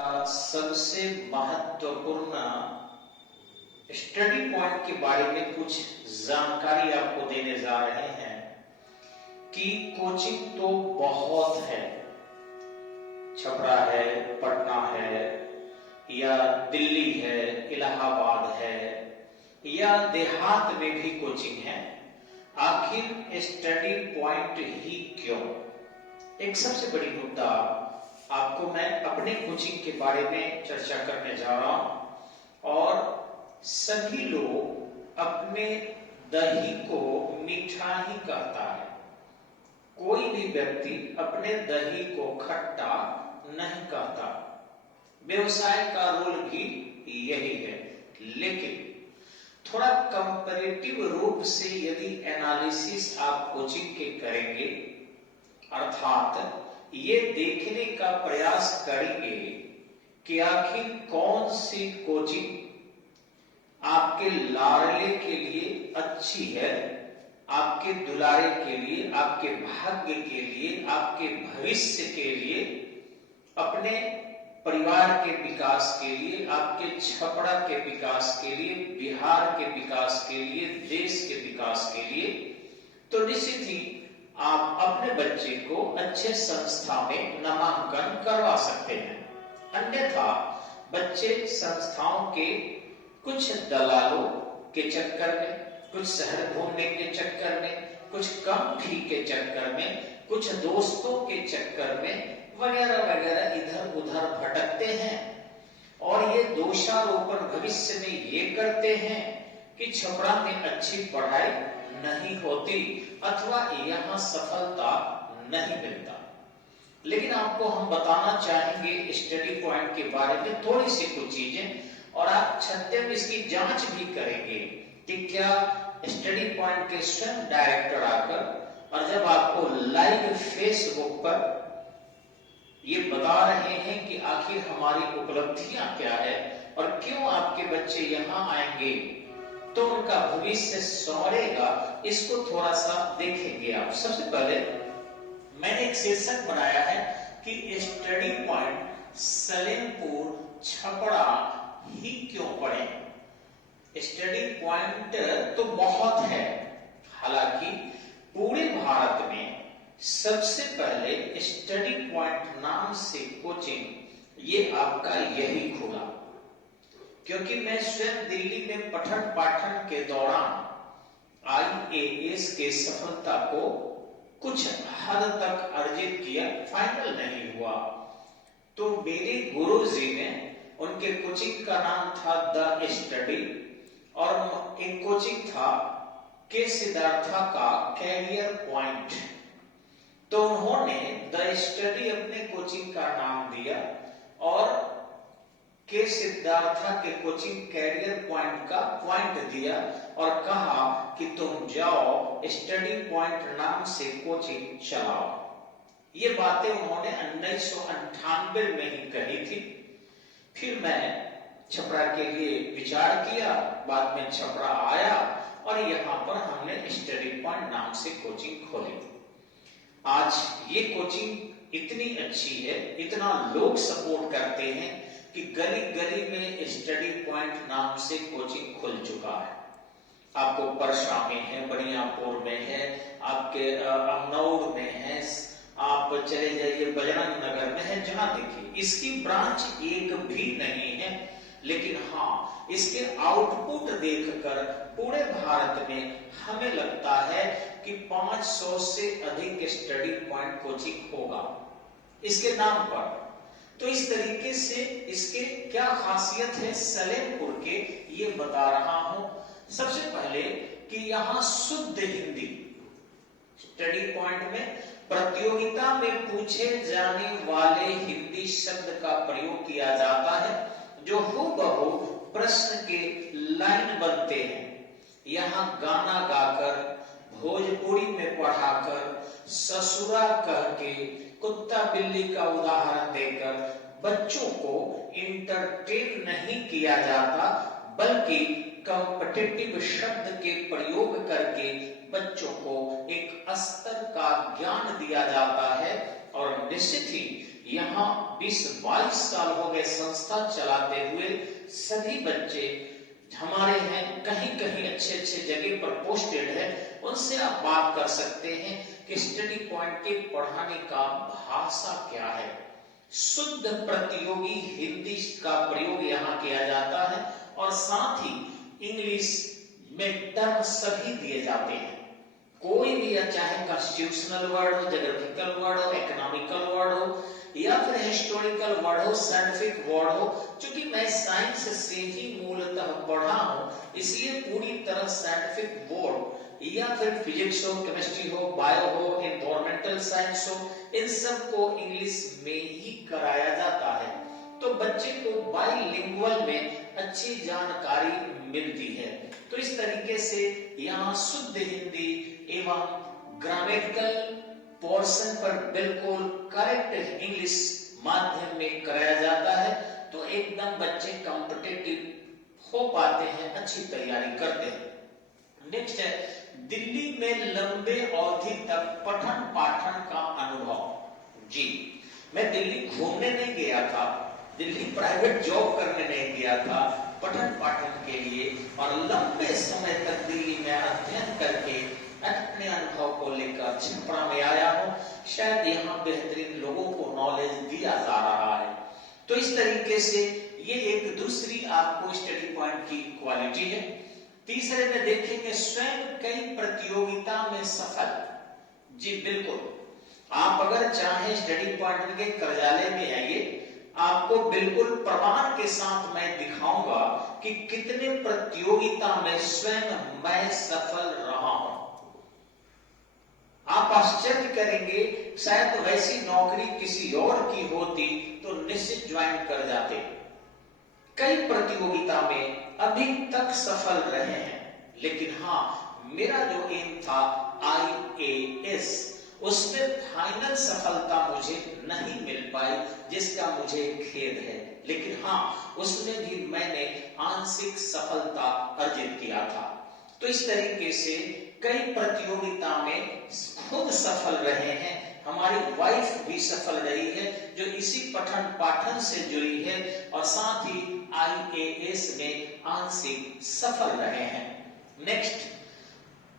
सबसे महत्वपूर्ण study point के बारे में कुछ जानकारी आपको देने जा रहे हैं कि कोचिंग तो बहुत है, छपरा है, पटना है, या दिल्ली है, इलाहाबाद है, या देहात में भी कोचिंग है। आखिर स्टडी पॉइंट ही क्यों? एक सबसे बड़ी मुद्दा आपको मैं अपने कोचिंग के बारे में चर्चा करने जा रहा हूं। और सभी लोग अपने दही को मीठा ही कहता है, कोई भी व्यक्ति अपने दही को खट्टा नहीं कहता। व्यवसाय का रोल भी यही है, लेकिन थोड़ा कंपैरेटिव रूप से यदि एनालिसिस आप कोचिंग के करेंगे, अर्थात ये देखने का प्रयास करेंगे कि आखिर कौन सी कोचिंग आपके लाडले के लिए अच्छी है, आपके दुलारे के लिए, आपके भाग्य के लिए, आपके भविष्य के लिए, अपने परिवार के विकास के लिए, आपके छपरा के विकास के लिए, बिहार के विकास के लिए, देश के विकास के लिए, तो निश्चित ही आप अपने बच्चे को अच्छे संस्था में नामांकन करवा सकते हैं। अन्यथा बच्चे संस्थाओं के कुछ दलालों के चक्कर में, कुछ शहर घूमने के चक्कर में, कुछ कम फी के चक्कर में, कुछ दोस्तों के चक्कर में वगैरह वगैरह इधर उधर भटकते हैं और ये दोषारोपण भविष्य में ये करते हैं कि छपरा में अच्छी पढ़ाई नहीं होती अथवा यहाँ सफलता नहीं मिलता। लेकिन आपको हम बताना चाहेंगे स्टडी पॉइंट के बारे में थोड़ी सी कुछ चीजें, और आप सत्यम इसकी जांच भी करेंगे कि क्या स्टडी पॉइंट के स्वयं डायरेक्टर आकर और जब आपको लाइव फेसबुक पर ये बता रहे हैं कि आखिर हमारी उपलब्धियां क्या है और क्यों आपके बच्चे यहाँ आएंगे, तो उनका भविष्य संवरेगा। इसको थोड़ा सा देखेंगे आप। सबसे पहले मैंने एक शीर्षक बनाया है कि स्टडी पॉइंट सलेमपुर छपरा ही क्यों पढ़ें। स्टडी पॉइंट तो बहुत है, हालांकि पूरे भारत में सबसे पहले स्टडी पॉइंट नाम से कोचिंग ये आपका यही खुला, क्योंकि मैं स्वयं दिल्ली में पठन पाठन के दौरान IAS के सफलता को कुछ हद तक अर्जित किया, फाइनल नहीं हुआ। तो मेरे गुरुजी ने, उनके कोचिंग का नाम था द स्टडी और एक कोचिंग था के सिद्धार्था का कैरियर पॉइंट। तो उन्होंने द स्टडी अपने कोचिंग का नाम दिया और के सिद्धार्था के कोचिंग कैरियर पॉइंट का पॉइंट दिया और कहा कि तुम जाओ स्टडी पॉइंट नाम से कोचिंग चलाओ। ये बातें उन्होंने 1998 में ही कही थी। फिर मैं छपरा के लिए विचार किया, बाद में छपरा आया और यहाँ पर हमने स्टडी पॉइंट नाम से कोचिंग खोली। आज ये कोचिंग इतनी अच्छी है, इतना लोग सपोर्ट करते हैं कि गली गली में स्टडी पॉइंट नाम से कोचिंग खुल चुका है। आपको परसा में है, बनियापुर में है, आपके अमनौर में है, आप चले जाइए बजरंग नगर में है, जहां देखिए इसकी ब्रांच एक भी नहीं है। लेकिन हाँ, इसके आउटपुट देखकर पूरे भारत में हमें लगता है कि 500 से अधिक स्टडी पॉइंट कोचिंग होगा इसके नाम पर। तो इस तरीके से इसके क्या खासियत है सलेमपुर के, ये बता रहा हूं। सबसे पहले कि यहाँ शुद्ध हिंदी स्टडी पॉइंट में प्रतियोगिता में पूछे जाने वाले हिंदी शब्द का प्रयोग किया जाता है जो हूबहू प्रश्न के लाइन बनते हैं। यहाँ गाना गाकर, भोजपुरी में पढ़ाकर, ससुरा कह के, कुत्ता बिल्ली का उदाहरण देकर बच्चों को इंटरटेन नहीं किया जाता, बल्कि कॉम्पिटिटिव शब्द के प्रयोग करके बच्चों को एक स्तर का ज्ञान दिया जाता है। और निश्चित ही यहाँ 20-22 साल हो गए संस्था चलाते हुए। सभी बच्चे हमारे हैं, कहीं कहीं अच्छे अच्छे जगह पर पोस्टेड है, उनसे आप बात कर सकते हैं कि स्टडी पॉइंट के पढ़ाने का भाषा क्या है। शुद्ध प्रतियोगी हिंदी का प्रयोग यहाँ किया जाता है और साथ ही इंग्लिश में टर्म सभी दिए जाते हैं। कोई भी, चाहे कॉन्स्टिट्यूशनल वर्ड हो, ज्योग्राफिकल वर्ड हो, इकोनॉमिकल वर्ड हो, या फिर हिस्टोरिकल वर्ड हो, साइंटिफिक वर्ड हो। क्योंकि मैं साइंस से ही मूलतः पढ़ा हूं, इसलिए पूरी तरह साइंटिफिक वर्ड या फिर फिजिक्स हो, केमिस्ट्री हो, बायो हो, एनवायरमेंटल साइंस हो, इन सब को इंग्लिश में ही कराया जाता है। तो बच्चे को बाइलिंगुअल में अच्छी जानकारी मिलती है। तो इस तरीके से यहाँ शुद्ध हिंदी एवं ग्रामेटिकल पोर्शन पर बिल्कुल करेक्ट इंग्लिश माध्यम में कराया जाता है। तो एकदम बच्चे कॉम्पिटिटिव हो पाते हैं, अच्छी तैयारी करते हैं। नेक्स्ट है दिल्ली में लंबे अवधि तक पठन पाठन का अनुभव। जी, मैं दिल्ली घूमने नहीं गया था, दिल्ली प्राइवेट जॉब करने नहीं गया था, पठन पाठन के लिए, और लंबे समय तक दिल्ली में अध्ययन करके अपने अनुभव को लेकर छपरा में आया हूं। शायद यहाँ बेहतरीन लोगों को नॉलेज दिया जा रहा है। तो इस तरीके से ये एक दूसरी आपको स्टडी पॉइंट की क्वालिटी है। तीसरे में देखेंगे स्वयं कई प्रतियोगिता में सफल। जी बिल्कुल, आप अगर चाहें स्टडी पॉइंट के कार्यालय में आइए, आपको बिल्कुल प्रमाण के साथ मैं दिखाऊंगा कि कितने प्रतियोगिता में स्वयं मैं सफल रहा हूं। आप आश्चर्य करेंगे, शायद वैसी नौकरी किसी और की होती तो निश्चित ज्वाइन कर जाते। कई प्रतियोगिता में अभी तक सफल रहे हैं, लेकिन हाँ, मेरा जो एम था IAS, उसमें फाइनल सफलता मुझे नहीं मिल पाई, जिसका मुझे खेद है। लेकिन हाँ, उसमें भी मैंने आंशिक सफलता अर्जित किया था। तो इस तरीके से कई प्रतियोगिता में खुद सफल रहे हैं। हमारी वाइफ भी सफल रही है, जो इसी पठन पाठन से जुड़ी है, और साथ ही IAS में आंशिक सफल रहे हैं। Next,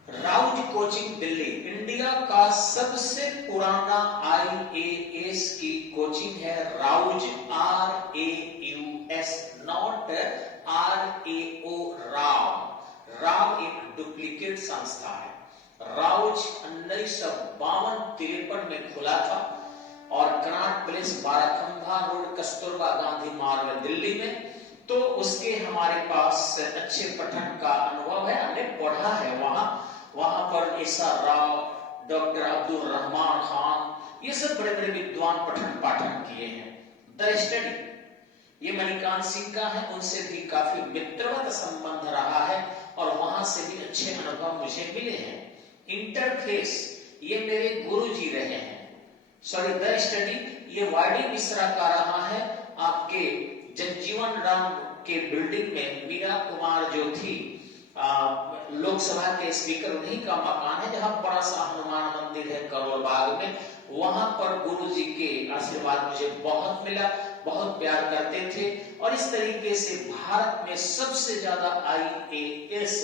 Rouse coaching Delhi India का सबसे पुराना IAS की कोचिंग है। Rouse, RAUS, not RAO, Rao एक डुप्लीकेट संस्था है। राउज 1952-53 में खुला था और Connaught place, Barakhamba road, Kasturba Gandhi मार्ग, दिल्ली में। तो उसके हमारे पास अच्छे पठन का अनुभव है, हमने पढ़ा है वहां पर ईसा राव, डॉक्टर अब्दुल रहमान खान, ये सब बड़े बड़े विद्वान पठन पाठन किए हैं। द स्टडी, ये मणिकांत सिंह का है, उनसे भी काफी मित्रवत संबंध रहा है और वहां से भी अच्छे अनुभव मुझे मिले हैं। इंटरफेस, ये मेरे गुरुजी रहे हैं। सॉरी, द स्टडी ये YD मिश्रा का रहा है। आपके जगजीवन राम के बिल्डिंग में मीरा कुमार जो थी लोकसभा के स्पीकर, उन्हीं का मकान है, जहां बड़ा सा हनुमान मंदिर है करोल बाग में। वहां पर गुरुजी के आशीर्वाद मुझे बहुत मिला, बहुत प्यार करते थे। और इस तरीके से भारत में सबसे ज्यादा IAS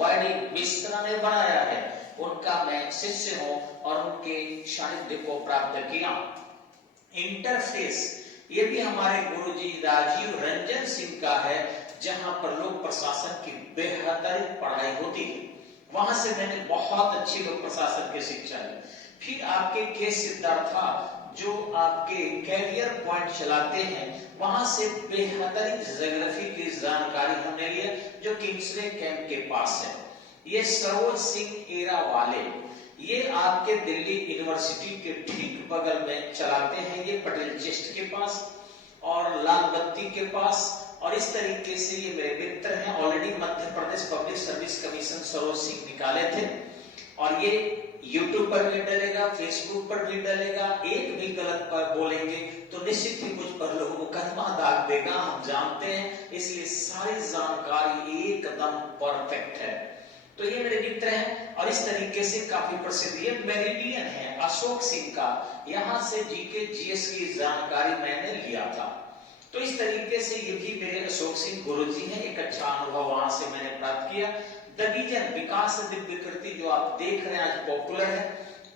YD मिश्रा ने बनाया है, उनका मैं शिष्य हूं और उनके सानिध्य को प्राप्त किया। इंटरफेस, ये भी हमारे गुरुजी राजीव रंजन सिंह का है, जहां पर लोक प्रशासन की बेहतरीन पढ़ाई होती है। वहां से मैंने बहुत अच्छी लोक प्रशासन की शिक्षा ली। फिर आपके के सिद्धार्था, जो आपके कैरियर पॉइंट चलाते हैं, वहां से बेहतरीन ज्योग्राफी की जानकारी हमने ली, जो किंग्सले कैंप के पास है। ये सरोज सिंह एरा वाले, ये आपके दिल्ली यूनिवर्सिटी के ठीक बगल में चलाते हैं, ये पटेल चेस्ट के पास और लाल बत्ती के पास। और इस तरीके से ये मेरे मित्र हैं, already Madhya Pradesh public service commission Saroj Singh निकाले थे, और ये YouTube पर भी डलेगा, Facebook पर भी डलेगा। एक भी गलत पर बोलेंगे तो निश्चित ही मुझ पर लोगों को मुकदमा दाग देगा, हम जानते हैं, इसलिए सारी जानकारी एकदम परफेक्ट है। तो ये मेरे मित्र हैं और इस तरीके से काफी प्रसिद्ध ये मेरिडियन है अशोक सिंह का, यहां से जीके जीएस की जानकारी मैंने लिया था। तो इस तरीके से ये भी मेरे अशोक सिंह गुरुजी हैं, एक अच्छा अनुभव वहां से मैंने प्राप्त किया। द विजन विकास दिव्य कृति जो आप देख रहे हैं आज पॉपुलर है,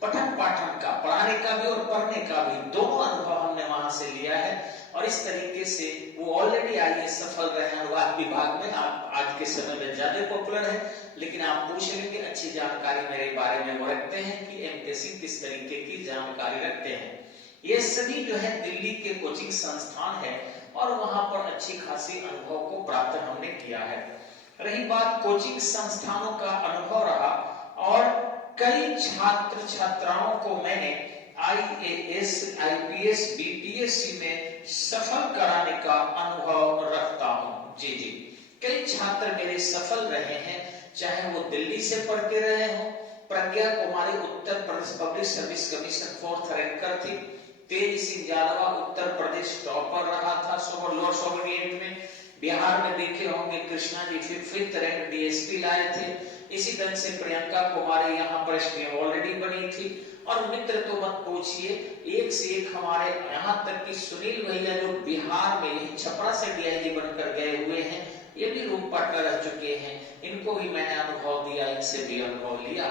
पठन पाठन का, पढ़ाने का भी और पढ़ने का भी दोनों अनुभव हमने वहां से लिया है और इस तरीके से वो ऑलरेडी आईएएस सफल रहे हैं अनुवाद विभाग में, आप आज के समय में ज्यादा पॉपुलर है। लेकिन आप पूछ लेंगे अच्छी जानकारी मेरे बारे में वो रखते हैं कि एमपीएससी किस तरीके की जानकारी रखते हैं। ये सभी जो है दिल्ली के कोचिंग संस्थान है और वहां पर अच्छी खासी अनुभव को प्राप्त हमने किया है। रही बात कोचिंग संस्थानों का अनुभव रहा और कई छात्र छात्राओं को मैंने आईएएस आईपीएस बीपीएससी में सफल कराने का अनुभव रखता हूं। जी जी, कई छात्र मेरे सफल रहे हैं, चाहे वो दिल्ली से पढ़ के रहे हो। Pragya Kumari Uttar Pradesh public service commission 4th ranker थी। तेज सिंह जालवा उत्तर प्रदेश टॉपर रहा था लोअर सोवियत में। बिहार में देखे होंगे Krishna ji 5th rank DSP लाए थे। इसी तरह से प्रियंका कुमारी यहाँ पर ऑलरेडी बनी थी और मित्र तो मत पूछिए, एक से एक हमारे यहाँ तक कि सुनील भैया जो बिहार में यही छपरा से डीआईजी बनकर गए हुए हैं, ये भी रूप पार्टनर रह चुके हैं। इनको भी मैंने अनुभव दिया, इनसे भी अनुभव लिया।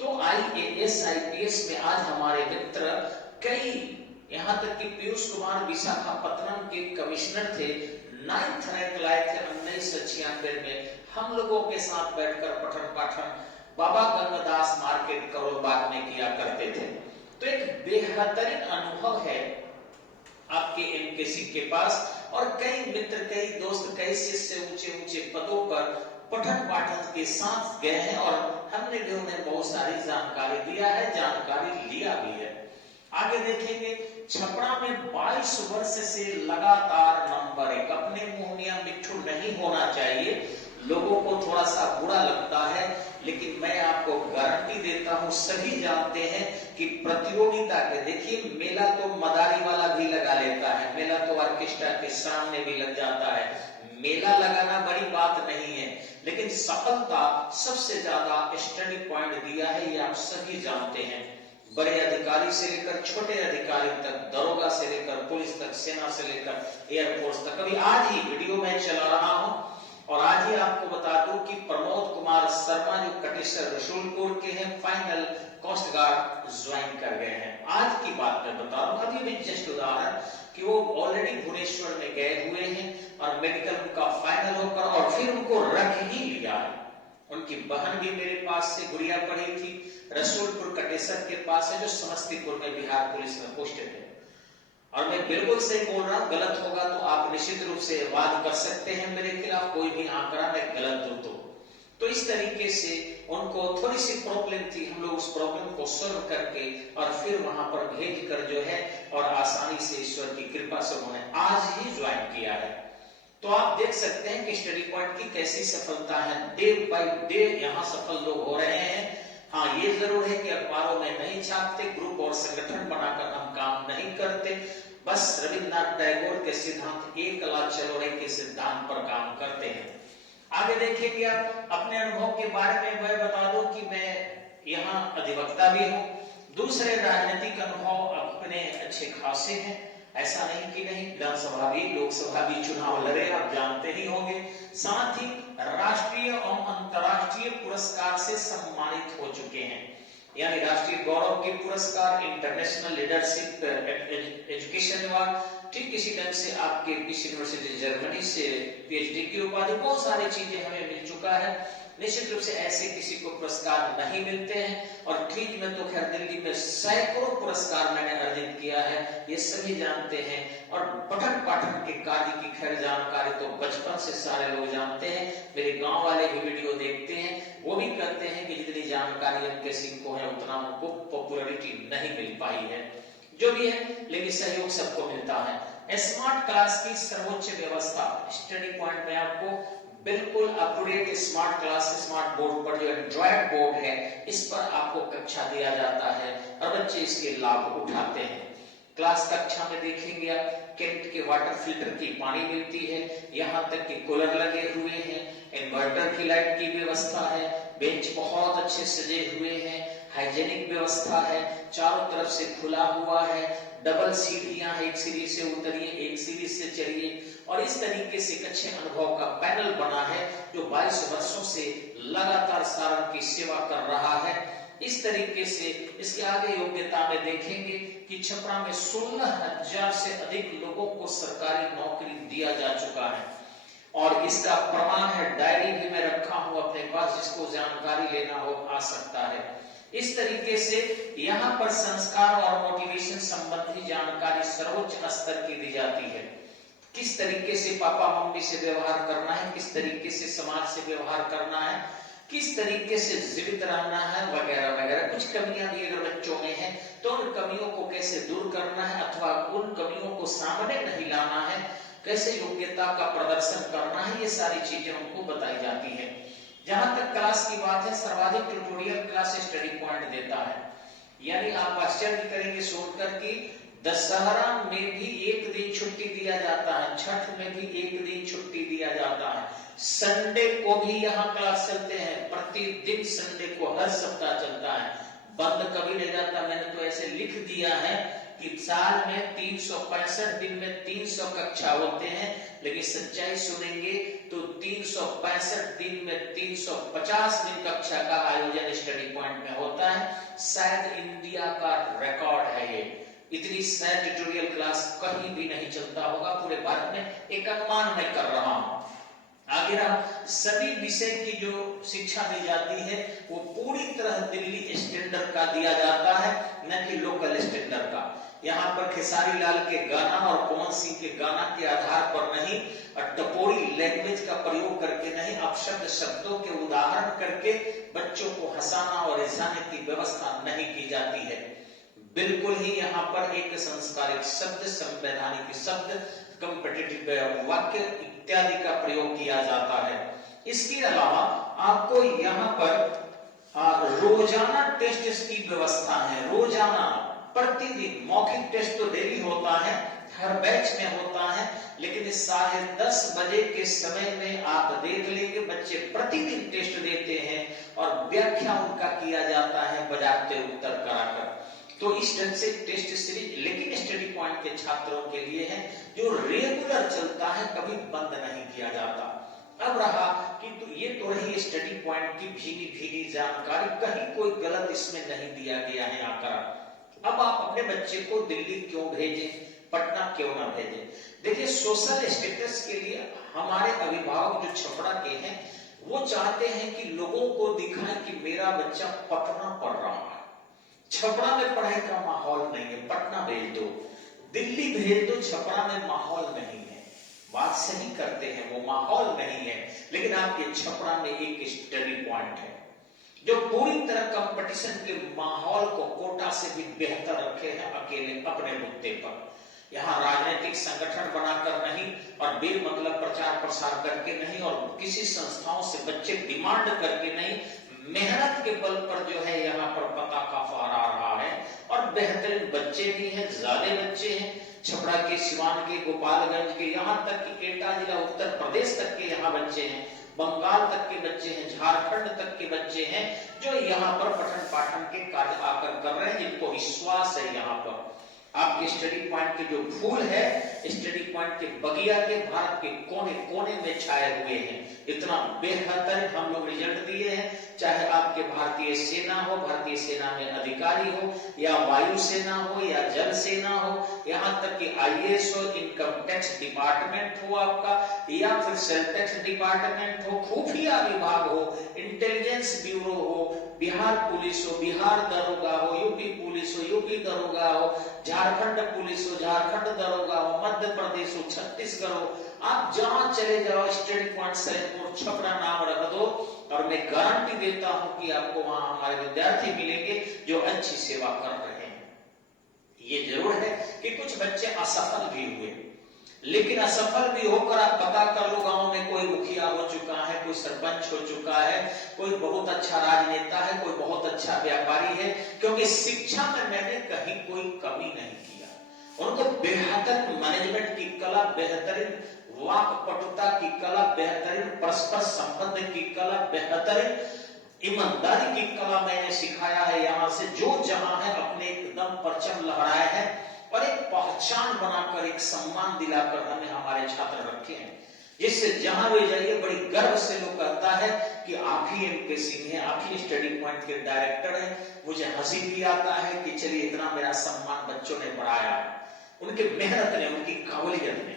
तो आईएएस आईपीएस में आज हमारे मित्र कई, यहाँ तक कि पीयूष कुमार विशाखापट्टनम के कमिश्नर थे, 9th रैंक लाए थे 1996 में। हम लोगों के साथ बैठकर पठन पाठन बाबा गंगादास मार्केट करोल बाग में किया करते थे। तो एक बेहतरीन अनुभव है आपके एमपीएससी के पास और कई मित्र, कई दोस्त, कई शिष्य ऊंचे ऊंचे पदों पर पठन पाठन के साथ गए हैं और हमने भी उन्हें बहुत सारी जानकारी दिया है, जानकारी लिया भी है। आगे देखेंगे, छपरा में 22 वर्ष से लगातार नंबर 1। अपने मुहनिया मिट्ठू नहीं होना चाहिए, लोगों को थोड़ा सा बुरा लगता है, लेकिन मैं आपको गारंटी देता हूं, सभी जानते हैं कि प्रतियोगिता के, देखिए मेला तो मदारी वाला भी लगा लेता है, मेला तो ऑर्केस्ट्रा के सामने भी लग जाता है, मेला लगाना बड़ी बात नहीं है, लेकिन सफलता सबसे ज्यादा स्टडी पॉइंट दिया है, ये आप सभी जानते हैं। बड़े अधिकारी से लेकर छोटे अधिकारी तक, दरोगा से लेकर पुलिस तक, सेना से लेकर एयरफोर्स तक। अभी आज ही वीडियो मैं चला रहा हूं और आज ही आपको बता दूं कि प्रमोद कुमार शर्मा जो कटेसर रसूलपुर के हैं, फाइनल कोस्ट गार्ड ज्वाइन कर गए हैं। आज की बात मैं बता रहा हूं, अभी भी जस्ट उदाहरण कि वो ऑलरेडी भुवनेश्वर में गए हुए हैं और मेडिकल उनका फाइनल होकर और फिर उनको रख ही लिया है। उनकी बहन भी मेरे पास से गुड़िया पढ़ी थी, रसूलपुर कटेसर के पास है, जो समस्तीपुर में बिहार पुलिस में पोस्टेड है। और मैं बिल्कुल सही बोल रहा हूं, गलत होगा तो आप निश्चित रूप से वाद कर सकते हैं मेरे खिलाफ, कोई भी आंकड़ा मैं गलत दूं तो इस तरीके से उनको थोड़ी सी प्रॉब्लम थी, हम लोग उस प्रॉब्लम को सॉल्व करके और फिर वहां पर भेज कर जो है और आसानी से ईश्वर की कृपा से उन्होंने आज ही ज्वाइन किया है। तो आप देख सकते हैं कि स्टडी पॉइंट की कैसी सफलता है, डे बाय डे यहाँ सफल लोग हो रहे हैं। हाँ, ये जरूर है कि अखबारों में नहीं छापते, ग्रुप और संगठन बनाकर हम काम नहीं करते, बस रविन्द्रनाथ टैगोर के सिद्धांत एक कला चलो रे के सिद्धांत पर काम करते हैं। आगे देखिए, आप अपने अनुभव के बारे में मैं बता दूं कि मैं यहाँ अधिवक्ता भी हूँ, दूसरे राजनीतिक अनुभव अपने अच्छे खासे हैं, ऐसा नहीं कि नहीं, विधानसभा भी लोकसभा भी चुनाव लड़े, आप जानते ही होंगे। साथ ही राष्ट्रीय और अंतर्राष्ट्रीय पुरस्कार से सम्मानित हो चुके हैं, यानी राष्ट्रीय गौरव के पुरस्कार, इंटरनेशनल लीडरशिप एजुकेशन अवार्ड, ठीक इसी ढंग से आपके पीस यूनिवर्सिटी जर्मनी से पीएचडी की उपाधि, बहुत सारी चीजें हमें मिल चुका है। निश्चित रूप से ऐसे किसी को पुरस्कार नहीं मिलते हैं और ठीक में तो खैर दिल्ली में सैकड़ों पुरस्कार मैंने अर्जित किया है, ये सभी जानते हैं। और पठन पाठन के कार्य की खैर जानकारी तो बचपन से सारे लोग जानते हैं, मेरे गांव वाले भी वीडियो देखते हैं, वो भी कहते हैं कि जितनी जानकारी उनके सिंह को है उतना उनको पॉपुलैरिटी नहीं मिल पाई है। जो भी है, लेकिन सहयोग सबको मिलता है। स्मार्ट क्लास की सर्वोच्च व्यवस्था, स्टडी पॉइंट में आपको बिल्कुल up to date smart class, smart board पर जो एंड्रॉइड बोर्ड है, इस पर आपको कक्षा दिया जाता है और बच्चे इसके लाभ उठाते हैं। क्लास कक्षा में देखेंगे आप केंट के वाटर फिल्टर की पानी मिलती है, यहाँ तक कि कूलर लगे हुए हैं, इन्वर्टर की लाइट की व्यवस्था है, बेंच बहुत अच्छे सजे हुए हैं, हाइजेनिक व्यवस्था है, चारों तरफ से खुला हुआ है, डबल सीढ़ियां हैं, एक सीढ़ी से उतरिए, एक सीढ़ी से चढ़िए, और इस तरीके से एक अच्छे अनुभव का पैनल बना है जो 22 वर्षों से लगातार सारण की सेवा कर रहा है। इस तरीके से इसके आगे योग्यता में देखेंगे कि छपरा में 16,000 से अधिक लोगों को सरकारी नौकरी दिया जा चुका है, और इसका प्रमाण है, डायरी भी मैं रखा हूं अपने पास, जिसको जानकारी लेना हो आ सकता है। इस तरीके से यहाँ पर संस्कार और मोटिवेशन संबंधी जानकारी सर्वोच्च स्तर की दी जाती है। किस तरीके से पापा मम्मी से व्यवहार करना है, किस तरीके से समाज से व्यवहार करना है, किस तरीके से जीवित रहना है, वगैरह वगैरह। कुछ कमियां भी अगर बच्चों में हैं तो उन कमियों को कैसे दूर करना है अथवा उन कमियों को सामने नहीं लाना है, कैसे योग्यता का प्रदर्शन करना है, ये सारी चीजें उनको बताई जाती है। जहां तक क्लास की बात है, सर्वाधिक ट्यूटोरियल क्लास स्टडी पॉइंट देता है, यानी आप आश्चर्य करेंगे सुनकर कि दशहरा में भी एक दिन छुट्टी दिया जाता है, छठ में भी एक दिन छुट्टी दिया जाता है, संडे को भी यहाँ क्लास चलते हैं, प्रतिदिन संडे को हर सप्ताह चलता है, बंद कभी नहीं जाता। मैंने तो ऐसे लिख दिया है कि साल में 365 दिन में 300 कक्षा होते हैं, लेकिन सच्चाई सुनेंगे तो 365 दिन में 350 दिन कक्षा का आयोजन स्टडी पॉइंट में होता है। शायद इंडिया का रिकॉर्ड है ये, इतनी शायद ट्यूटोरियल क्लास कहीं भी नहीं चलता होगा पूरे भारत में, एक अनुमान मैं कर रहा हूं। आगे रहा, सभी विषय की जो शिक्षा दी जाती है वो पूरी तरह दिल्ली स्टैंडर्ड का दिया जाता है, न कि लोकल स्टैंडर्ड का। यहाँ पर खेसारी लाल के गाना और पवन सिंह के गाना के आधार पर नहीं, और टपोरी लैंग्वेज का प्रयोग करके नहीं, आप शब्दों के उदाहरण करके बच्चों को हंसाना और रिझाने की व्यवस्था नहीं की जाती है। बिल्कुल ही यहाँ पर एक संस्कारिक शब्द, संवैधानिक शब्द, कॉम्पिटिटिव वाक्य इत्यादि का प्रयोग किया जाता है। इसके अलावा आपको यहाँ पर रोजाना टेस्ट की व्यवस्था है, रोजाना प्रतिदिन मौखिक टेस्ट तो डेली होता है, हर बैच में होता है, लेकिन 10:30 बजे के समय में आप देख लेंगे बच्चे प्रतिदिन टेस्ट देते हैं और व्याख्या उनका किया जाता है बजाते उत्तर कराकर। तो इस ढंग से टेस्ट सीरीज लेकिन स्टडी पॉइंट के छात्रों के लिए है, जो रेगुलर चलता है, कभी बंद नहीं किया जाता। अब रहा कि तो ये तो रही स्टडी पॉइंट की भीगी भीगी जानकारी, कहीं कोई गलत इसमें नहीं दिया गया है आकर। अब आप अपने बच्चे को दिल्ली क्यों भेजें, पटना क्यों ना भेजें? देखिए, सोशल स्टेटस के लिए हमारे अभिभावक जो छपरा के हैं वो चाहते हैं कि लोगों को दिखाएं कि मेरा बच्चा पटना पढ़ रहा है, छपरा में पढ़ाई का माहौल नहीं है, पटना भेज दो, दिल्ली भेज दो, छपरा में माहौल नहीं है। बात सही करते हैं, वो माहौल नहीं है, लेकिन आपके छपरा में एक स्टडी पॉइंट है जो पूरी तरह कंपटीशन के माहौल को कोटा से भी बेहतर रखे हैं, अकेले अपने मुद्दे पर। यहाँ राजनीतिक संगठन बनाकर नहीं और बेर मतलब प्रचार प्रसार करके नहीं और किसी संस्थाओं से बच्चे डिमांड करके नहीं, मेहनत के बल पर जो है यहाँ पर पताका फहरा रहा है और बेहतरीन बच्चे भी हैं, ज्यादा बच्चे हैं। छपरा के, सिवान के, गोपालगंज के, यहाँ तक कि एटा जिला उत्तर प्रदेश तक के यहाँ बच्चे हैं, बंगाल तक के बच्चे हैं, झारखंड तक के बच्चे हैं जो यहाँ पर पठन पाठन के कार्य आकर कर रहे हैं, जिनको विश्वास है यहाँ पर। आपके स्टडी पॉइंट के जो फूल है, स्टडी पॉइंट के बगिया के भारत के कोने कोने में छाए हुए हैं। इतना बेहतर हम लोग रिजल्ट दिए हैं, चाहे आपके भारतीय सेना हो, भारतीय सेना में अधिकारी हो, या वायु सेना हो, या जल सेना हो, यहाँ तक कि आईएएस हो, इनकम टैक्स डिपार्टमेंट हो आपका, या फिर सेल टैक्स डिपार्टमेंट हो, खुफिया विभाग हो, इंटेलिजेंस ब्यूरो हो, बिहार पुलिस हो, बिहार दरोगा हो, यूपी पुलिस हो, यूपी दरोगा हो, झारखंड पुलिस हो, झारखंड दरोगा हो, मध्य प्रदेश हो, छत्तीसगढ़ हो, आप जहां चले जाओ स्टडी पॉइंट सैदपुर छपरा नाम रख दो और मैं गारंटी देता हूं कि आपको वहां हमारे विद्यार्थी मिलेंगे जो अच्छी सेवा कर रहे हैं। ये जरूर है कि कुछ बच्चे असफल भी हुए, लेकिन असफल भी होकर आप पता कर लो गांव में कोई मुखिया हो चुका है, कोई सरपंच हो चुका है, कोई बहुत अच्छा राजनेता है, कोई बहुत अच्छा व्यापारी है, क्योंकि शिक्षा में मैंने कहीं कोई कमी नहीं किया। उनको बेहतर मैनेजमेंट की कला, बेहतरीन वाक्पटुता की कला, बेहतरीन परस्पर संबंध की कला, बेहतरीन ईमानदारी की कला मैंने सिखाया है। यहां से जो जहां है अपने एकदम परचम लहराए हैं और एक पहचान बनाकर, एक सम्मान दिलाकर हमें हमारे छात्र रखे हैं, जिससे जहां भी जाइए बड़ी गर्व से लोग कहता है कि आप ही एमके सिंह हैं, आप ही स्टडी पॉइंट के डायरेक्टर हैं। मुझे हंसी भी आता है कि चलिए इतना मेरा सम्मान बच्चों ने बढ़ाया, उनके मेहनत ने, उनकी काबिलियत ने।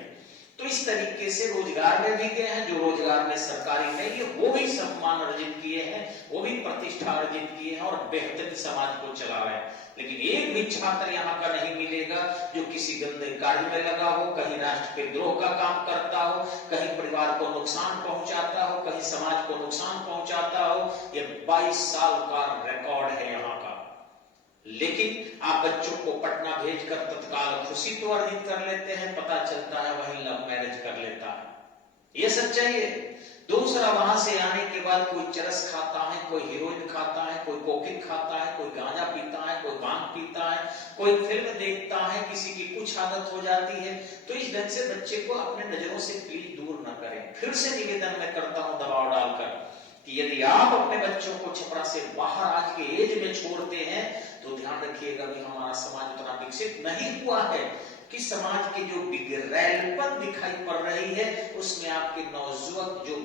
तो इस तरीके से रोजगार में भी गए हैं, जो रोजगार में सरकारी नहीं है वो भी सम्मान अर्जित किए हैं, वो भी प्रतिष्ठा अर्जित किए हैं और बेहतरीन समाज को चला रहे हैं। लेकिन एक भी छात्र यहाँ का नहीं मिलेगा जो किसी गंदे कार्य में लगा हो, कहीं राष्ट्र के द्रोह का काम करता हो, कहीं परिवार को नुकसान पहुंचाता हो, कहीं समाज को नुकसान पहुंचाता हो। ये 22 साल का रिकॉर्ड है यहाँ का। लेकिन आप बच्चों को पटना भेजकर तत्काल खुशी तो अर्जित कर लेते हैं, पता चलता है वहीं लव मैरिज कर लेता है। ये सच्चाई है। दूसरा, वहां से आने के बाद कोई चरस खाता है, कोई हीरोइन खाता है, कोई कोकीन खाता है, कोई गांजा पीता है, कोई भांग पीता है, कोई फिल्म देखता है, किसी की कुछ आदत हो जाती है। तो इस ढंग से बच्चे को अपने नजरों से प्लीज दूर न करें। फिर से निवेदन मैं करता हूं दबाव डालकर कि यदि आप अपने बच्चों को छपरा से बाहर आज के एज में छोड़ते हैं तो ध्यान रखिएगा कि हमारा समाज उतना विकसित नहीं हुआ है कि समाज की जो बिगड़ैलपन दिखाई पड़ रही है उसमें आपके नवजुवक जो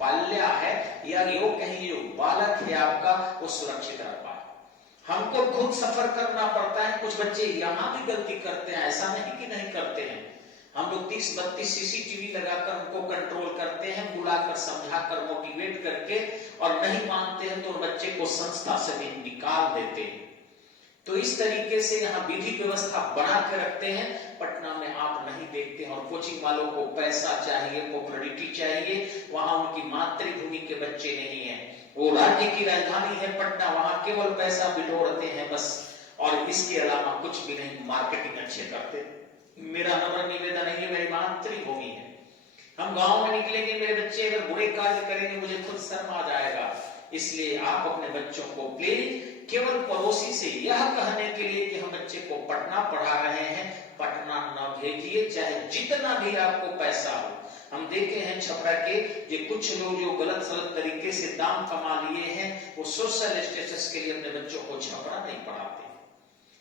बाल्या है या यो कहीं जो बालक है आपका, वो सुरक्षित रह पाए। हमको खुद सफर करना पड़ता है। कुछ बच्चे यहां भी गलती करते हैं, ऐसा नहीं कि नहीं करते हैं। हम लोग 30-32 सीसीटीवी लगाकर उनको कंट्रोल करते हैं, बुलाकर समझाकर मोटिवेट करके, और नहीं मानते हैं तो बच्चे को संस्था से भी निकाल देते हैं। तो इस तरीके से यहाँ विधि व्यवस्था बना के रखते हैं। पटना में आप नहीं देखते हैं। और कोचिंग वालों को पैसा चाहिए, पॉपुलैरिटी चाहिए। वहां उनकी मातृभूमि के बच्चे नहीं है। वो राज्य की राजधानी है पटना, वहां केवल पैसा बिटोरते हैं बस, और इसके अलावा कुछ भी नहीं। मार्केटिंग अच्छे करते। मेरा नम्र निवेदन है, मेरी मातृभूमि है। हम गांव में निकलेंगे, मेरे बच्चे अगर बुरे कार्य करेंगे मुझे खुद शर्म आ जाएगा। इसलिए आप अपने बच्चों को प्लीज केवल पड़ोसी से यह कहने के लिए कि हम बच्चे को पटना पढ़ा रहे हैं, पटना न भेजिए, चाहे जितना भी आपको पैसा हो। हम देखे हैं छपरा के जो कुछ लोग जो गलत सलत तरीके से दाम कमा लिए हैं, वो सोशल स्टेटस के लिए अपने बच्चों को छपरा नहीं पढ़ाते,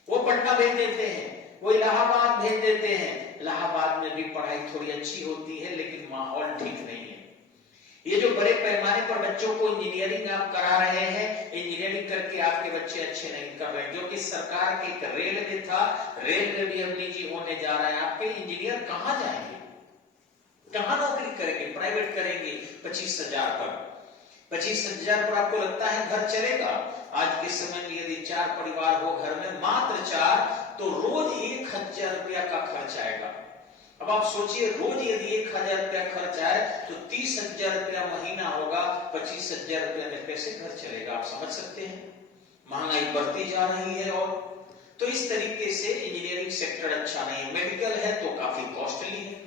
वो पटना भेज देते हैं, वो इलाहाबाद भेज देते हैं। इलाहाबाद में भी पढ़ाई थोड़ी अच्छी होती है लेकिन माहौल ठीक नहीं है। ये जो बड़े पैमाने पर बच्चों को इंजीनियरिंग आप करा रहे हैं, इंजीनियरिंग करके आपके बच्चे अच्छे नहीं कर रहे, जो कि सरकार के एक रेल में था, रेल में भी अब निजी होने जा रहा है। आपके इंजीनियर कहां जाएंगे, कहां नौकरी करेंगे? प्राइवेट करेंगे 25,000 पर। 25,000 पर आपको लगता है घर चलेगा? आज के समय में यदि 4 परिवार हो घर में, मात्र 4, तो रोज 1,000 रुपया का खर्च आएगा। अब आप सोचिए, रोज यदि 1,000 रुपया खर्च आए तो 30,000 रुपया महीना होगा। 25,000 रुपया में कैसे घर चलेगा? आप समझ सकते हैं, महंगाई बढ़ती जा रही है। और तो इस तरीके से इंजीनियरिंग सेक्टर अच्छा नहीं है। मेडिकल है तो काफी कॉस्टली है।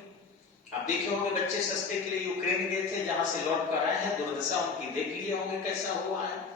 आप देखे होंगे बच्चे सस्ते के लिए यूक्रेन गए थे, जहां से लौट कर आए हैं, दुर्दशा उनकी देख लिए होंगे कैसा हुआ है।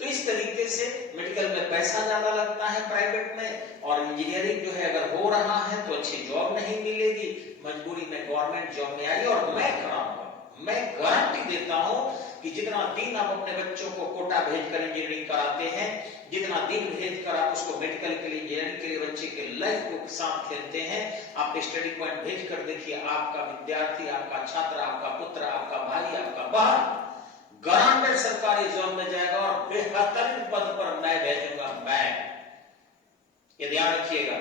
तो इस तरीके से मेडिकल में पैसा ज्यादा लगता है प्राइवेट में, और इंजीनियरिंग जो है अगर हो रहा है तो अच्छी जॉब नहीं मिलेगी, मजबूरी में गवर्नमेंट जॉब में आई। और मैं कराऊंगा, मैं गारंटी देता हूं कि जितना दिन आप अपने बच्चों को कोटा भेजकर इंजीनियरिंग कराते हैं, जितना दिन भेजकर आप उसको मेडिकल के लिए, इंजीनियरिंग के लिए बच्चे के लाइफ को साथ खेलते हैं, आप स्टडी पॉइंट भेजकर देखिए, आपका विद्यार्थी, आपका छात्र, आपका पुत्र, आपका भाई, आपका बहन गारंटेड सरकारी जॉब में जाएगा और बेहतरीन पद पर मैं भेजूंगा। मैं, ये ध्यान रखिएगा,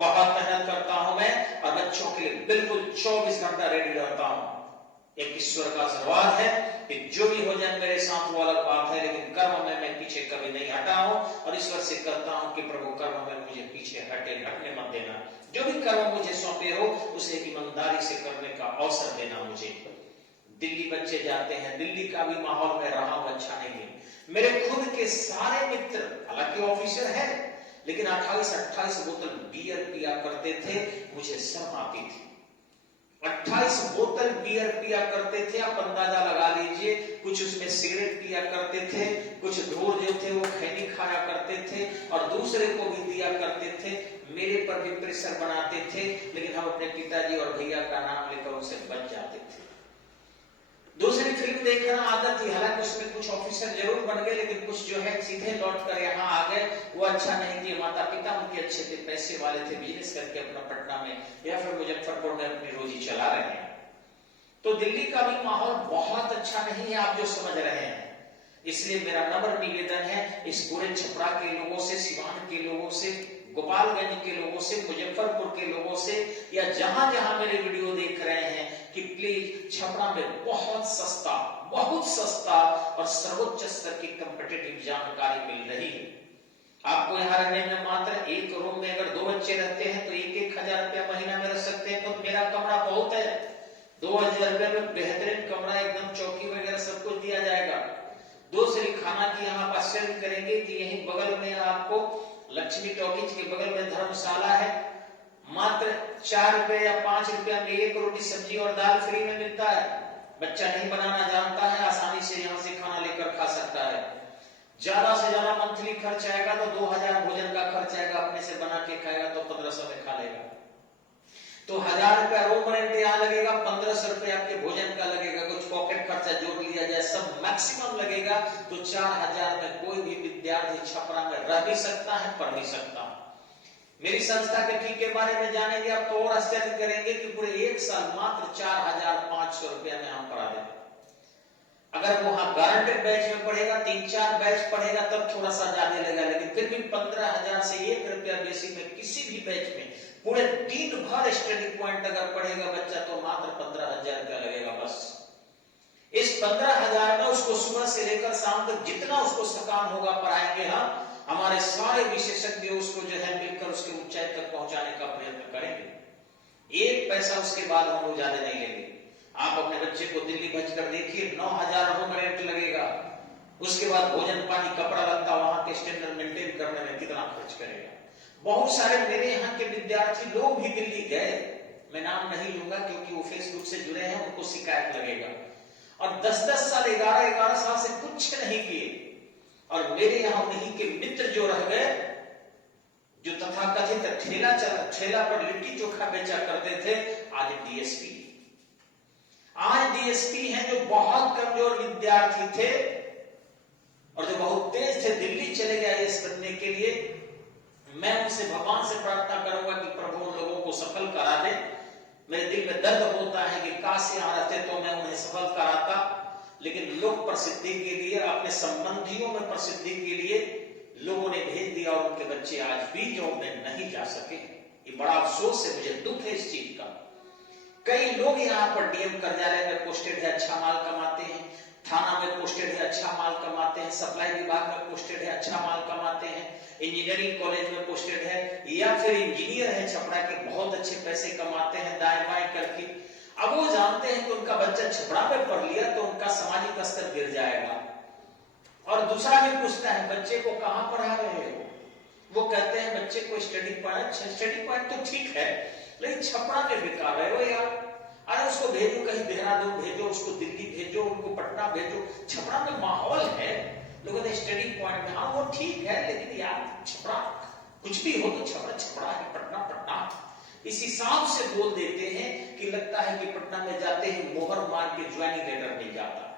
बहुत मेहनत करता हूं मैं, और बच्चों के लिए बिल्कुल 24 घंटा रेडी रहता हूं। एक ईश्वर का आशीर्वाद है कि जो भी हो जाए मेरे साथ वो अलग बात है, लेकिन कर्म में मैं पीछे कभी नहीं हटा हूं। और ईश्वर से कहता हूं कि प्रभु कर्म में मुझे पीछे हटने मत देना। जो भी कर्म मुझे सौंपे हो उसे ईमानदारी से करने का अवसर देना मुझे। दिल्ली बच्चे जाते हैं, दिल्ली का भी माहौल में रहा हूं, अच्छा नहीं है। मेरे खुद के सारे मित्र, हालांकि ऑफिसर है, लेकिन 28-28 बोतल बियर पिया करते थे, मुझे शर्म आती थी। 28 बोतल बियर पिया करते थे, आप अंदाजा लगा लीजिए। कुछ उसमें सिगरेट पिया करते थे, कुछ धूर जो थे वो खैनी खाया करते थे और दूसरे को भी दिया करते थे। मेरे पर भी प्रेशर बनाते थे, लेकिन हम अपने पिताजी और भैया का नाम लेकर उनसे बच जाते थे। दूसरी फिल्म देखना आदत थी, हालांकि उसमें कुछ ऑफिसर जरूर बन गए, लेकिन कुछ जो है सीधे लौट कर यहाँ आ गए। वो अच्छा नहीं किए। माता पिता उनके अच्छे थे, पैसे वाले थे, बिजनेस करके अपना पटना में या फिर मुजफ्फरपुर में अपनी रोजी चला रहे हैं। तो दिल्ली का भी माहौल बहुत अच्छा नहीं है, आप जो समझ रहे हैं। इसलिए मेरा नम्र निवेदन है इस पूरे छपरा के लोगों से, सिवान के लोगों से, गोपालगंज के लोगों से, मुजफ्फरपुर के लोगों से, या जहां जहां मेरे वीडियो देख रहे हैं, कि प्लीज छपरा में बहुत सस्ता और सर्वोच्च स्तर की कॉम्पिटिटिव जानकारी मिल रही है। आपको यहाँ रहने में मात्र एक रूम में अगर 2 बच्चे रहते हैं तो 1,000 रुपया महीना में रह सकते हैं। तो मेरा कमरा बहुत है, 2,000 रुपये में बेहतरीन कमरा, एकदम चौकी वगैरह सब कुछ दिया जाएगा। दूसरी, खाना की यहाँ पर सर्व करेंगे कि यही बगल में आपको लक्ष्मी टॉकीज के बगल में धर्मशाला है, मात्र 4 रुपए या 5 रुपया में 1 रोटी सब्जी और दाल फ्री में मिलता है। बच्चा नहीं बनाना जानता है, आसानी से यहाँ से खाना लेकर खा सकता है। ज्यादा से ज्यादा मंथली खर्च आएगा तो 2,000 भोजन का खर्च आएगा, अपने से बना के खाएगा तो 1,500 में खा लेगा। तो 1,000 रुपया रूम रेंट यहाँ लगेगा, 1,500 रुपये आपके भोजन का लगेगा, कुछ पॉकेट खर्चा जोड़ लिया जाए, सब मैक्सिमम लगेगा। तो 4,000 में कोई भी विद्यार्थी छपरा में रह भी सकता है, पढ़ भी सकता है। मेरी संस्था के फी के बारे में जानेंगे आप तो और आश्चर्य करेंगे कि पूरे 1 साल मात्र 4,500 रुपया में हम पढ़ा देते। अगर वो वहां गारंटेड बैच में पढ़ेगा, 3-4 बैच पढ़ेगा तब थोड़ा सा ज्यादा लगेगा, लेकिन फिर भी 15,000 से 1 रुपया बेसी में किसी भी बैच में पूरे दिन भर स्टडी पॉइंट अगर पढ़ेगा बच्चा तो मात्र 15,000 रुपया लगेगा बस। इस 15,000 में उसको सुबह से लेकर शाम तक जितना उसको सकाम होगा पढ़ाएंगे हम। हमारे सारे विशेषज्ञ उसको जो है मिलकर उसके ऊंचाई तक पहुंचाने का प्रयत्न करेंगे। 1 पैसा उसके बाद हम लोग ज्यादा नहीं लेंगे। आप अपने बच्चे को दिल्ली भेजकर देखिए, 9,000 रूम रेंट लगेगा, उसके बाद भोजन पानी कपड़ा लत्ता वहां के स्टैंडर्ड मेंटेन करने में कितना खर्च करेगा। बहुत सारे मेरे यहाँ के विद्यार्थी लोग भी दिल्ली गए, मैं नाम नहीं लूंगा क्योंकि वो फेसबुक से जुड़े हैं, उनको शिकायत लगेगा, और 10-10 साल 11-11 साल से कुछ नहीं किए। और मेरे यहाँ उन्हीं के मित्र जो रह गए, जो तथाकथित ठेला पर लिट्टी चोखा बेचा करते थे, आज डीएसपी हैं, जो बहुत कमजोर विद्यार्थी थे और जो बहुत तेज थे, दिल्ली चले गए आईएएस बनने के लिए। मैं उनसे भगवान से प्रार्थना करूंगा कि प्रभु उन लोगों को सफल करा दे। मेरे दिल में दर्द होता है कि काश यहाँ रहते तो मैं उन्हें सफल कराता, लेकिन लोग प्रसिद्धि के लिए, अपने संबंधियों में प्रसिद्धि के लिए लोगों ने भेज दिया और उनके बच्चे आज भी जॉब में नहीं जा सके। ये बड़ा अफसोस है, मुझे दुख है इस चीज का। कई लोग यहाँ पर डीएम कार्यालय में पोस्टेड है, अच्छा माल कमाते हैं, थाना में पोस्टेड है, अच्छा माल कमाते हैं, सप्लाई विभाग में पोस्टेड है, अच्छा माल कमाते हैं, इंजीनियरिंग कॉलेज में पोस्टेड है, या फिर इंजीनियर है छपरा के, बहुत अच्छे पैसे कमाते हैं दाएं बाएं करके। अब वो जानते हैं कि उनका बच्चा छपरा में पढ़ लिया तो उनका सामाजिक स्तर गिर जाएगा, और दूसरा भी पूछता है बच्चे को कहां पढ़ा रहे हो, वो कहते हैं बच्चे को स्टडी पॉइंट तो ठीक है, लेकिन छपरा में बिका रहे हो यार। अरे उसको भेजो कहीं देहरादून भेजो, उसको दिल्ली भेजो, उनको पटना भेजो, छपरा में माहौल है, लोगों ने स्टडी पॉइंट में, हाँ वो ठीक है, लेकिन यार छपरा कुछ भी हो तो छपरा है, पटना पटना। इस हिसाब से बोल देते हैं कि लगता है कि पटना में जाते ही मोहर मार के ज्वाइनिंग लेटर मिल जाता है।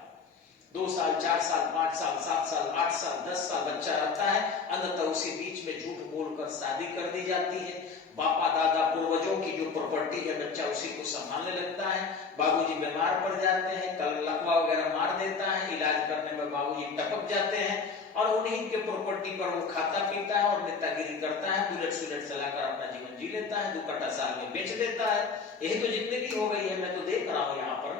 2 साल 4 साल 5 साल 7 साल 8 साल 10 साल बच्चा रहता है, अंततः उसी बीच में झूठ बोलकर शादी कर दी जाती है। बापा दादा पूर्वजों की जो प्रॉपर्टी है बच्चा उसी को संभालने लगता है। बाबूजी बीमार पड़ जाते हैं, कल लकवा वगैरह मार देता है, इलाज करने में बाबूजी टपक जाते हैं, और उन्हीं के प्रॉपर्टी पर वो खाता पीता है और नेतागिरी करता है, बुलेट सुलेट चलाकर अपना जीवन जी लेता है, 2 कट्टा साल में बेच देता है। यही तो जिंदगी हो गई है, मैं तो देख रहा हूं यहाँ पर।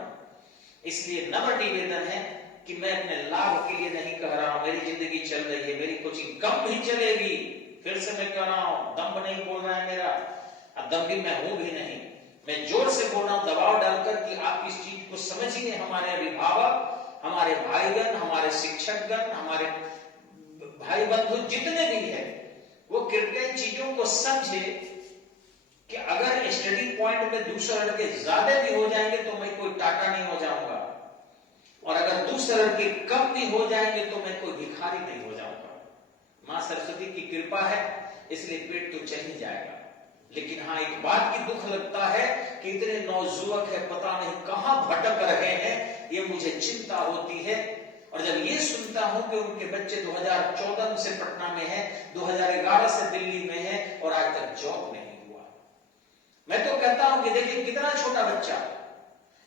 इसलिए नम्र निवेदन है कि मैं अपने लाभ के लिए नहीं कह रहा हूं, मेरी जिंदगी चल रही है, मेरी कोचिंग कम भी चलेगी, फिर से मैं कह रहा हूं, दम नहीं बोल रहा है मेरा, दम भी मैं हूं भी नहीं, मैं जोर से बोल रहा हूं दबाव डालकर कि आप इस चीज को समझिए। हमारे अभिभावक, हमारे भाईगण, हमारे शिक्षकगण, हमारे भाई बंधु जितने भी हैं, वो कृपया इन चीजों को समझे कि अगर स्टडी पॉइंट में 200 लड़के ज्यादा भी हो जाएंगे तो मैं कोई टाटा नहीं हो जाऊंगा, और अगर 200 लड़के कम भी हो जाएंगे तो मैं कोई भिखारी नहीं हो जाऊंगा। मां सरस्वती की कृपा है, इसलिए पेट तो चल ही जाएगा। लेकिन हाँ, एक बात की दुख लगता है कि इतने नौजुवक है, पता नहीं कहां भटक रहे हैं, ये मुझे चिंता होती है। और जब ये सुनता हूं कि उनके बच्चे 2014 से पटना में है, 2011 से दिल्ली में है और आज तक जॉब नहीं हुआ, मैं तो कहता हूं कि देखिए कितना छोटा बच्चा,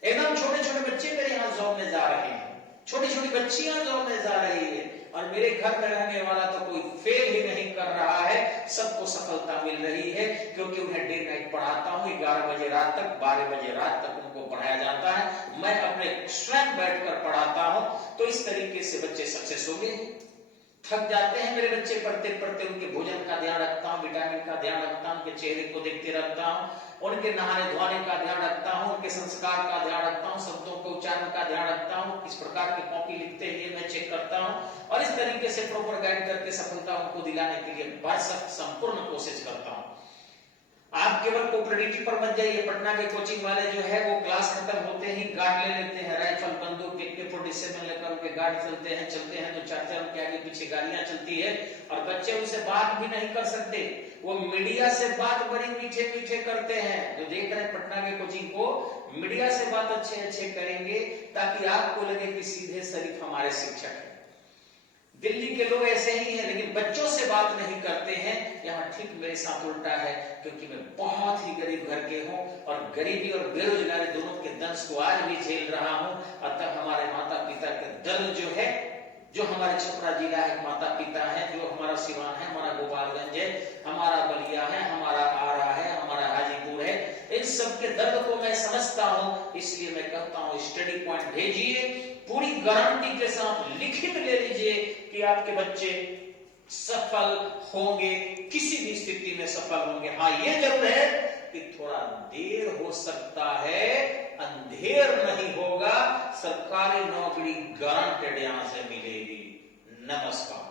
एकदम छोटे छोटे बच्चे मेरे यहां जॉब में जा रहे हैं, छोटी छोटी बच्चियां जॉब में जा रही है, और मेरे घर में रहने वाला तो कोई फेल ही नहीं कर रहा है, सबको सफलता मिल रही है, क्योंकि उन्हें डे नाइट पढ़ाता हूं, 11 बजे रात तक, 12 बजे रात तक उनको पढ़ाया जाता है, मैं अपने स्वयं बैठकर पढ़ाता हूं। तो इस तरीके से बच्चे सक्सेस हो गए। थक जाते हैं मेरे बच्चे पढ़ते पढ़ते, उनके भोजन का ध्यान रखता हूं, विटामिन का ध्यान रखता हूं, उनके चेहरे को देखते रहता हूं, उनके नहाने धोने का ध्यान रखता हूं, उनके संस्कार का ध्यान रखता हूं, शब्दों के उच्चारण का ध्यान रखता हूं, किस प्रकार की कॉपी लिखते हैं मैं चेक करता हूं, और इस तरीके से प्रॉपर गाइड करके सफलता उनको दिलाने के लिए भरसक संपूर्ण कोशिश करता हूं। आप केवल पॉपुलैरिटी पर मत जाइए। पटना के कोचिंग वाले जो है वो क्लास खत्म होते ही गार्ड ले लेते हैं, राइफल बंदूक AK-47 लेकर उनके गार्ड चलते हैं तो चाचा उनके आगे पीछे गाड़ियां चलती है, और बच्चे उनसे बात भी नहीं कर सकते, वो मीडिया से बात बड़ी मीठे मीठे करते हैं। जो देख रहे हैं पटना के कोचिंग को, मीडिया से बात अच्छे अच्छे करेंगे ताकि आपको लगे कि सीधे शरीफ हमारे शिक्षक है। दिल्ली के लोग ऐसे ही हैं, लेकिन बच्चों से बात नहीं करते हैं। यहाँ ठीक मेरे साथ उल्टा है, क्योंकि मैं बहुत ही गरीब घर के हूँ, और गरीबी और बेरोजगारी दोनों के दंश को आज भी झेल रहा हूँ। अतः हमारे माता पिता के दर्द जो है, जो हमारे छपरा जिला है, माता पिता है, जो हमारा सिवान है, हमारा गोपालगंज है, हमारा बलिया है, हमारा आरा है, हमारा हाजीपुर है, इन सब के दर्द को मैं समझता हूँ। इसलिए मैं कहता हूँ स्टडी पॉइंट भेजिए, पूरी गारंटी के साथ लिखित ले लीजिए कि आपके बच्चे सफल होंगे, किसी भी स्थिति में सफल होंगे। हाँ, ये जरूर है कि थोड़ा देर हो सकता है, अंधेर नहीं होगा। सरकारी नौकरी गारंटेड यहां से मिलेगी। नमस्कार।